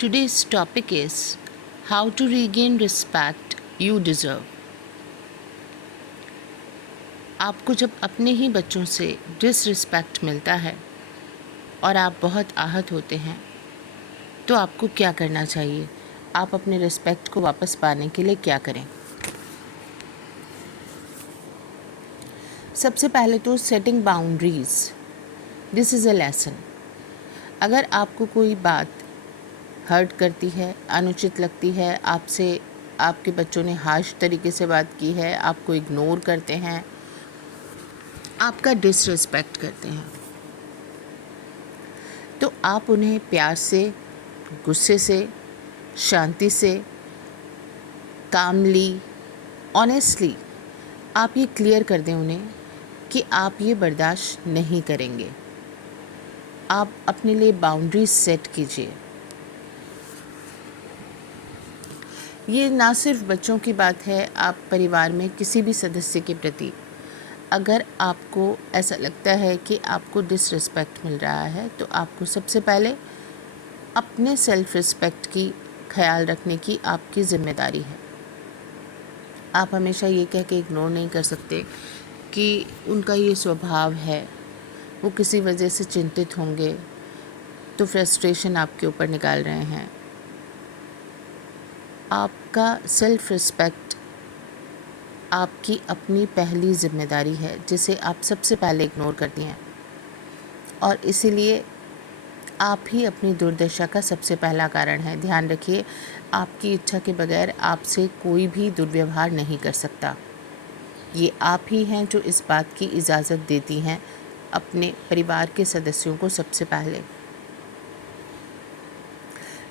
Today's topic is how to regain respect you deserve. आपको जब अपने ही बच्चों से डिसरिस्पेक्ट मिलता है और आप बहुत आहत होते हैं तो आपको क्या करना चाहिए? आप अपने रिस्पेक्ट को वापस पाने के लिए क्या करें? सबसे पहले तो setting boundaries, this is a lesson. अगर आपको कोई बात हर्ट करती है, अनुचित लगती है, आपसे आपके बच्चों ने हार्श तरीके से बात की है, आपको इग्नोर करते हैं, आपका डिसरिस्पेक्ट करते हैं, तो आप उन्हें प्यार से, गुस्से से, शांति से, कामली, ऑनेस्टली आप ये क्लियर कर दें उन्हें कि आप ये बर्दाश्त नहीं करेंगे। आप अपने लिए बाउंड्रीज सेट कीजिए। ये ना सिर्फ बच्चों की बात है, आप परिवार में किसी भी सदस्य के प्रति अगर आपको ऐसा लगता है कि आपको डिसरिस्पेक्ट मिल रहा है तो आपको सबसे पहले अपने सेल्फ रिस्पेक्ट की ख्याल रखने की आपकी ज़िम्मेदारी है। आप हमेशा ये कह के इग्नोर नहीं कर सकते कि उनका ये स्वभाव है, वो किसी वजह से चिंतित होंगे तो फ्रस्ट्रेशन आपके ऊपर निकाल रहे हैं। आपका सेल्फ रिस्पेक्ट आपकी अपनी पहली जिम्मेदारी है जिसे आप सबसे पहले इग्नोर करती हैं, और इसीलिए आप ही अपनी दुर्दशा का सबसे पहला कारण है। ध्यान रखिए, आपकी इच्छा के बगैर आपसे कोई भी दुर्व्यवहार नहीं कर सकता। ये आप ही हैं जो इस बात की इजाज़त देती हैं अपने परिवार के सदस्यों को सबसे पहले।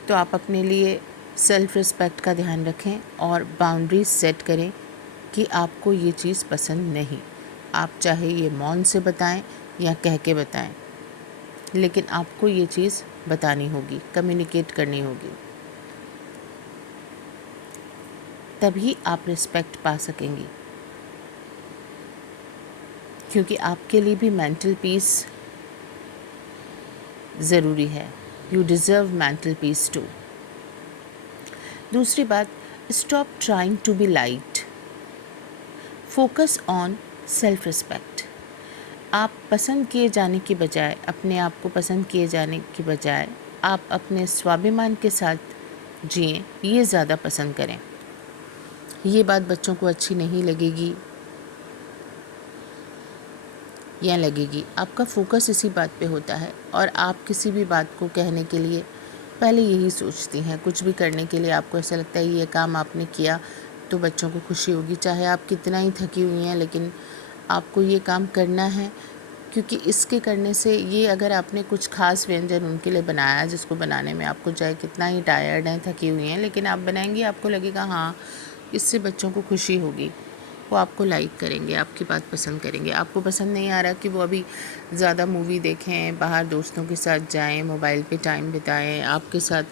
तो आप अपने लिए सेल्फ रिस्पेक्ट का ध्यान रखें और बाउंड्रीज सेट करें कि आपको ये चीज़ पसंद नहीं। आप चाहे ये मौन से बताएं या कह के बताएं, लेकिन आपको ये चीज़ बतानी होगी, कम्युनिकेट करनी होगी, तभी आप रिस्पेक्ट पा सकेंगी। क्योंकि आपके लिए भी मेंटल पीस ज़रूरी है। You deserve mental peace too. दूसरी बात, stop trying to be light, focus on self respect. आप पसंद किए जाने की बजाय, अपने आप को पसंद किए जाने की बजाय आप अपने स्वाभिमान के साथ जिएं, ये ज़्यादा पसंद करें। ये बात बच्चों को अच्छी नहीं लगेगी या लगेगी, आपका फोकस इसी बात पे होता है और आप किसी भी बात को कहने के लिए पहले यही सोचती हैं। कुछ भी करने के लिए आपको ऐसा लगता है ये काम आपने किया तो बच्चों को खुशी होगी, चाहे आप कितना ही थकी हुई हैं, लेकिन आपको ये काम करना है, क्योंकि इसके करने से ये, अगर आपने कुछ खास व्यंजन उनके लिए बनाया जिसको बनाने में आपको चाहे कितना ही टायर्ड हैं, थकी हुई हैं, लेकिन आप बनाएंगी, आपको लगेगा हाँ इससे बच्चों को खुशी होगी, वो आपको लाइक करेंगे, आपकी बात पसंद करेंगे। आपको पसंद नहीं आ रहा कि वो अभी ज़्यादा मूवी देखें, बाहर दोस्तों के साथ जाएं, मोबाइल पे टाइम बिताएं, आपके साथ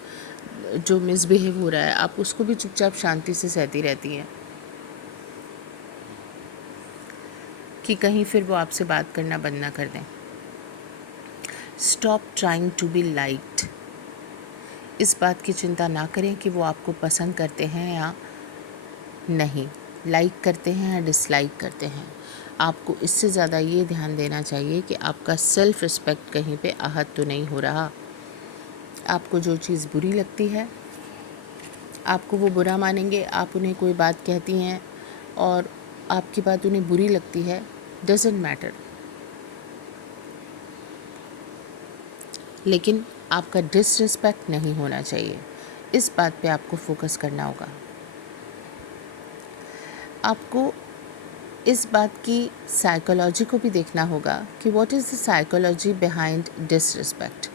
जो मिसबिहेव हो रहा है आप उसको भी चुपचाप शांति से सहती रहती हैं कि कहीं फिर वो आपसे बात करना बंद ना कर दें। Stop trying to be liked. इस बात की चिंता ना करें कि वो आपको पसंद करते हैं या नहीं, लाइक करते हैं या डिसलाइक करते हैं। आपको इससे ज़्यादा ये ध्यान देना चाहिए कि आपका सेल्फ रिस्पेक्ट कहीं पे आहत तो नहीं हो रहा। आपको जो चीज़ बुरी लगती है, आपको वो बुरा मानेंगे। आप उन्हें कोई बात कहती हैं और आपकी बात उन्हें बुरी लगती है, डजेंट मैटर, लेकिन आपका डिसरिस्पेक्ट नहीं होना चाहिए। इस बात पे आपको फोकस करना होगा। आपको इस बात की साइकोलॉजी को भी देखना होगा कि what is the psychology behind disrespect.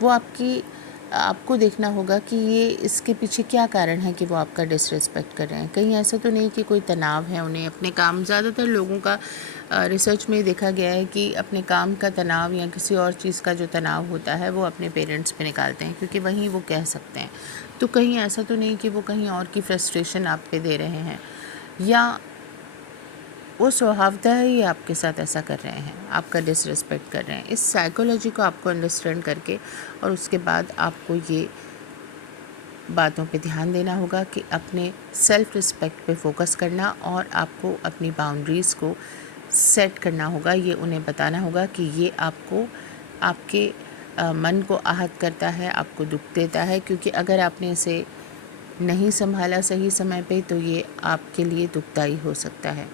वो आपको देखना होगा कि ये इसके पीछे क्या कारण है कि वो आपका डिसरिस्पेक्ट कर रहे हैं। कहीं ऐसा तो नहीं कि कोई तनाव है उन्हें अपने काम, ज़्यादातर लोगों का रिसर्च में देखा गया है कि अपने काम का तनाव या किसी और चीज़ का जो तनाव होता है वो अपने पेरेंट्स पे निकालते हैं, क्योंकि वहीं वो कह सकते हैं। तो कहीं ऐसा तो नहीं कि वो कहीं और की फ्रस्ट्रेशन आप पे दे रहे हैं, या वो स्वभावतः ही आपके साथ ऐसा कर रहे हैं, आपका डिसरिस्पेक्ट कर रहे हैं। इस साइकोलॉजी को आपको अंडरस्टैंड करके और उसके बाद आपको ये बातों पे ध्यान देना होगा कि अपने सेल्फ रिस्पेक्ट पे फोकस करना और आपको अपनी बाउंड्रीज़ को सेट करना होगा। ये उन्हें बताना होगा कि ये आपको आपके मन को आहत करता है, आपको दुख देता है, क्योंकि अगर आपने इसे नहीं संभाला सही समय पे तो ये आपके लिए दुखदाई हो सकता है।